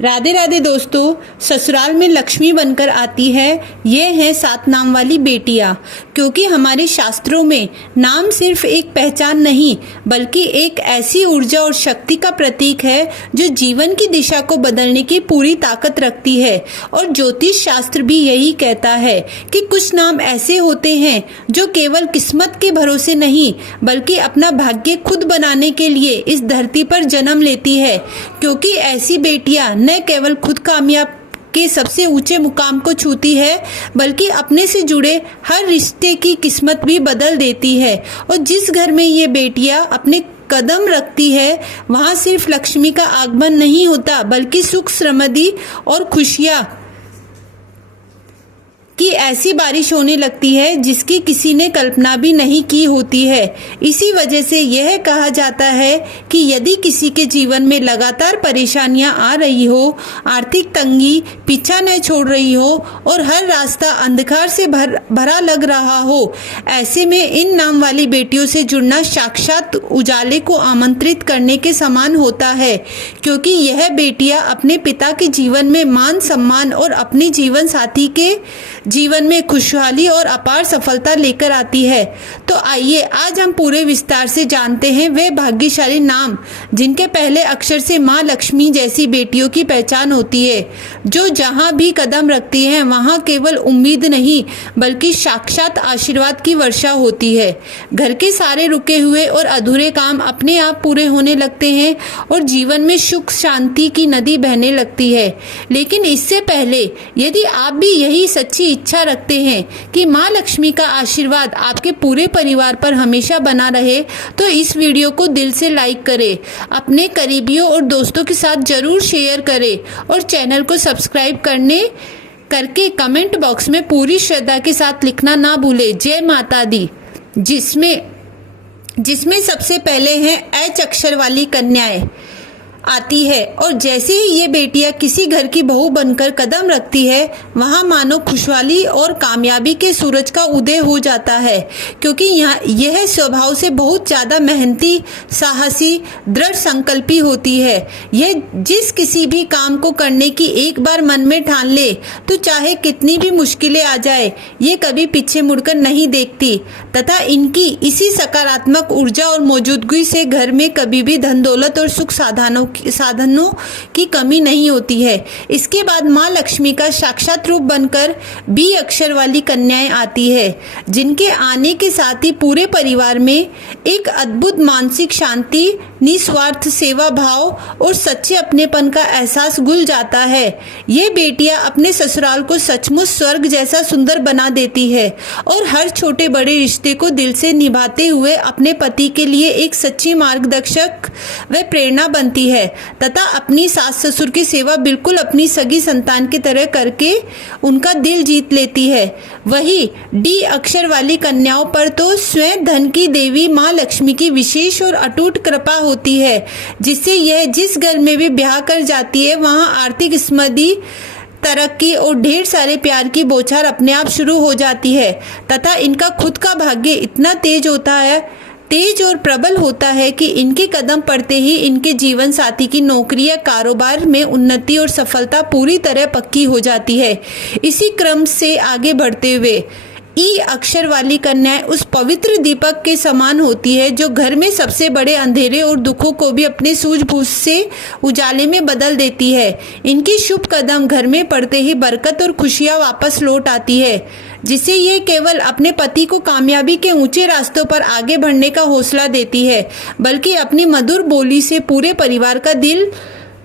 राधे राधे दोस्तों, ससुराल में लक्ष्मी बनकर आती है। ये है 7 नाम वाली बेटियां। क्योंकि हमारे शास्त्रों में नाम सिर्फ एक पहचान नहीं बल्कि एक ऐसी ऊर्जा और शक्ति का प्रतीक है जो जीवन की दिशा को बदलने की पूरी ताकत रखती है। और ज्योतिष शास्त्र भी यही कहता है कि कुछ नाम ऐसे होते हैं जो केवल किस्मत के भरोसे नहीं बल्कि अपना भाग्य खुद बनाने के लिए इस धरती पर जन्म लेती है। क्योंकि ऐसी बेटियां न केवल खुद कामयाब के सबसे ऊंचे मुकाम को छूती है बल्कि अपने से जुड़े हर रिश्ते की किस्मत भी बदल देती है। और जिस घर में ये बेटियां अपने कदम रखती है वहाँ सिर्फ लक्ष्मी का आगमन नहीं होता बल्कि सुख समृद्धि और खुशियाँ की ऐसी बारिश होने लगती है जिसकी किसी ने कल्पना भी नहीं की होती है। इसी वजह से यह कहा जाता है कि यदि किसी के जीवन में लगातार परेशानियां आ रही हो, आर्थिक तंगी पीछा न छोड़ रही हो और हर रास्ता अंधकार से भरा लग रहा हो, ऐसे में इन नाम वाली बेटियों से जुड़ना साक्षात उजाले को आमंत्रित करने के समान होता है। क्योंकि यह बेटियां अपने पिता के जीवन में मान सम्मान और अपने जीवन साथी के जीवन में खुशहाली और अपार सफलता लेकर आती है। तो आइए आज हम पूरे विस्तार से जानते हैं वे भाग्यशाली नाम जिनके पहले अक्षर से माँ लक्ष्मी जैसी बेटियों की पहचान होती है, जो जहाँ भी कदम रखती हैं वहाँ केवल उम्मीद नहीं बल्कि साक्षात आशीर्वाद की वर्षा होती है। घर के सारे रुके हुए और अधूरे काम अपने आप पूरे होने लगते हैं और जीवन में सुख शांति की नदी बहने लगती है। लेकिन इससे पहले यदि आप भी यही सच्ची इच्छा रखते हैं कि माँ लक्ष्मी का आशीर्वाद आपके पूरे परिवार पर हमेशा बना रहे तो इस वीडियो को दिल से लाइक करें, अपने करीबियों और दोस्तों के साथ जरूर शेयर करें और चैनल को सब्सक्राइब करके कमेंट बॉक्स में पूरी श्रद्धा के साथ लिखना ना भूले जय माता दी। जिसमें सबसे पहले हैं एच अक्षर वाली कन्याएं आती है। और जैसे ही ये बेटियां किसी घर की बहू बनकर कदम रखती है वहाँ मानो खुशहाली और कामयाबी के सूरज का उदय हो जाता है। क्योंकि यह स्वभाव से बहुत ज़्यादा मेहनती, साहसी, दृढ़ संकल्पी होती है। यह जिस किसी भी काम को करने की एक बार मन में ठान ले तो चाहे कितनी भी मुश्किलें आ जाए ये कभी पीछे मुड़कर नहीं देखती तथा इनकी इसी सकारात्मक ऊर्जा और मौजूदगी से घर में कभी भी धन दौलत और सुख साधनों की कमी नहीं होती है। इसके बाद माँ लक्ष्मी का साक्षात रूप बनकर बी अक्षर वाली कन्याएं आती है, जिनके आने के साथ ही पूरे परिवार में एक अद्भुत मानसिक शांति, निस्वार्थ सेवा भाव और सच्चे अपनेपन का एहसास घुल जाता है। ये बेटियां अपने ससुराल को सचमुच स्वर्ग जैसा सुंदर बना देती है और हर छोटे बड़े रिश्ते को दिल से निभाते हुए अपने पति के लिए एक सच्ची मार्गदर्शक व प्रेरणा बनती है तथा अपनी सास ससुर की सेवा बिल्कुल अपनी सगी संतान की तरह करके उनका दिल जीत लेती है। वही डी अक्षर वाली कन्याओं पर तो स्वयं धन की देवी माँ लक्ष्मी की विशेष और अटूट कृपा होती है, जिससे यह जिस घर में भी ब्याह कर जाती है वहाँ आर्थिक समृद्धि, तरक्की और ढेर सारे प्यार की बौछार अपने आप शुरू हो जाती है तथा इनका खुद का भाग्य इतना तेज और प्रबल होता है कि इनके कदम पड़ते ही इनके जीवन साथी की नौकरी या कारोबार में उन्नति और सफलता पूरी तरह पक्की हो जाती है। इसी क्रम से आगे बढ़ते हुए ई अक्षर वाली कन्याएं उस पवित्र दीपक के समान होती है जो घर में सबसे बड़े अंधेरे और दुखों को भी अपने सूझबूझ से उजाले में बदल देती है। इनकी शुभ कदम घर में पड़ते ही बरकत और खुशियां वापस लौट आती है, जिससे ये केवल अपने पति को कामयाबी के ऊंचे रास्तों पर आगे बढ़ने का हौसला देती है बल्कि अपनी मधुर बोली से पूरे परिवार का दिल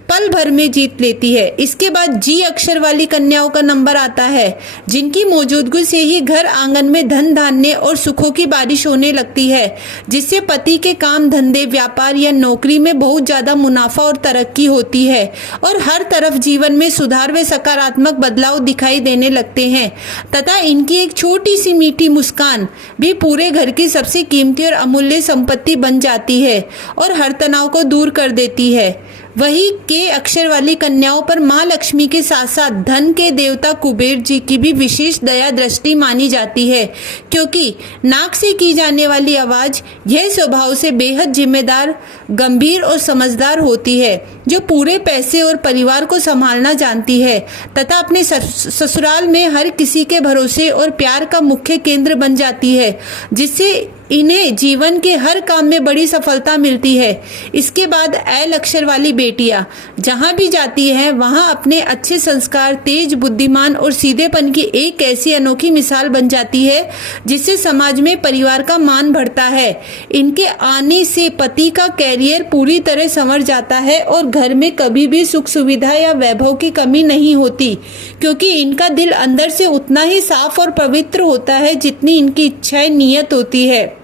पल भर में जीत लेती है। इसके बाद जी अक्षर वाली कन्याओं का नंबर आता है, जिनकी मौजूदगी से ही घर आंगन में धन धान्य और सुखों की बारिश होने लगती है, जिससे पति के काम धंधे, व्यापार या नौकरी में बहुत ज्यादा मुनाफा और तरक्की होती है और हर तरफ जीवन में सुधार व सकारात्मक बदलाव दिखाई देने लगते हैं तथा इनकी एक छोटी सी मीठी मुस्कान भी पूरे घर की सबसे कीमती और अमूल्य संपत्ति बन जाती है और हर तनाव को दूर कर देती है। वही के अक्षर वाली कन्याओं पर माँ लक्ष्मी के साथ साथ धन के देवता कुबेर जी की भी विशेष दया दृष्टि मानी जाती है, क्योंकि नाक से की जाने वाली आवाज यह स्वभाव से बेहद जिम्मेदार, गंभीर और समझदार होती है, जो पूरे पैसे और परिवार को संभालना जानती है तथा अपने ससुराल में हर किसी के भरोसे और प्यार का मुख्य केंद्र बन जाती है, जिससे इन्हें जीवन के हर काम में बड़ी सफलता मिलती है। इसके बाद एल अक्षर वाली बेटियां जहां भी जाती हैं वहां अपने अच्छे संस्कार, तेज, बुद्धिमान और सीधेपन की एक ऐसी अनोखी मिसाल बन जाती है जिससे समाज में परिवार का मान बढ़ता है। इनके आने से पति का कैरियर पूरी तरह संवर जाता है और घर में कभी भी सुख सुविधा या वैभव की कमी नहीं होती, क्योंकि इनका दिल अंदर से उतना ही साफ और पवित्र होता है जितनी इनकी इच्छाएं, नियत होती है।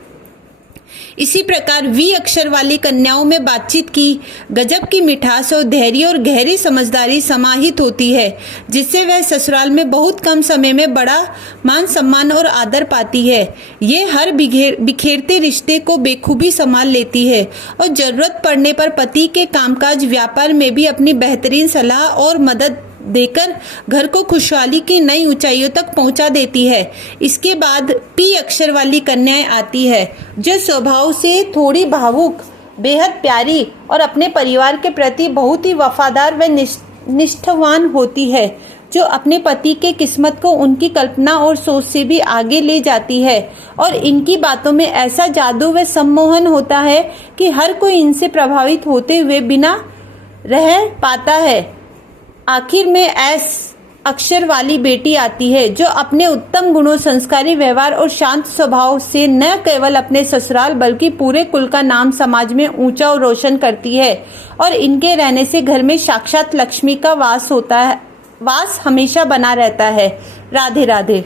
इसी प्रकार वी अक्षर वाली कन्याओं में बातचीत की गजब की मिठास और धैर्य और गहरी समझदारी समाहित होती है, जिससे वह ससुराल में बहुत कम समय में बड़ा मान सम्मान और आदर पाती है। ये हर बिखेरते रिश्ते को बेखूबी संभाल लेती है और जरूरत पड़ने पर पति के कामकाज, व्यापार में भी अपनी बेहतरीन सलाह और मदद देकर घर को खुशहाली की नई ऊंचाइयों तक पहुंचा देती है। इसके बाद पी अक्षर वाली कन्याएं आती है, जो स्वभाव से थोड़ी भावुक, बेहद प्यारी और अपने परिवार के प्रति बहुत ही वफादार व निष्ठावान होती है, जो अपने पति के किस्मत को उनकी कल्पना और सोच से भी आगे ले जाती है। और इनकी बातों में ऐसा जादू व सम्मोहन होता है कि हर कोई इनसे प्रभावित होते हुए बिना रह पाता है। आखिर में एस अक्षर वाली बेटी आती है, जो अपने उत्तम गुणों, संस्कारी व्यवहार और शांत स्वभाव से न केवल अपने ससुराल बल्कि पूरे कुल का नाम समाज में ऊंचा और रोशन करती है। और इनके रहने से घर में साक्षात लक्ष्मी का वास होता है, वास हमेशा बना रहता है। राधे राधे।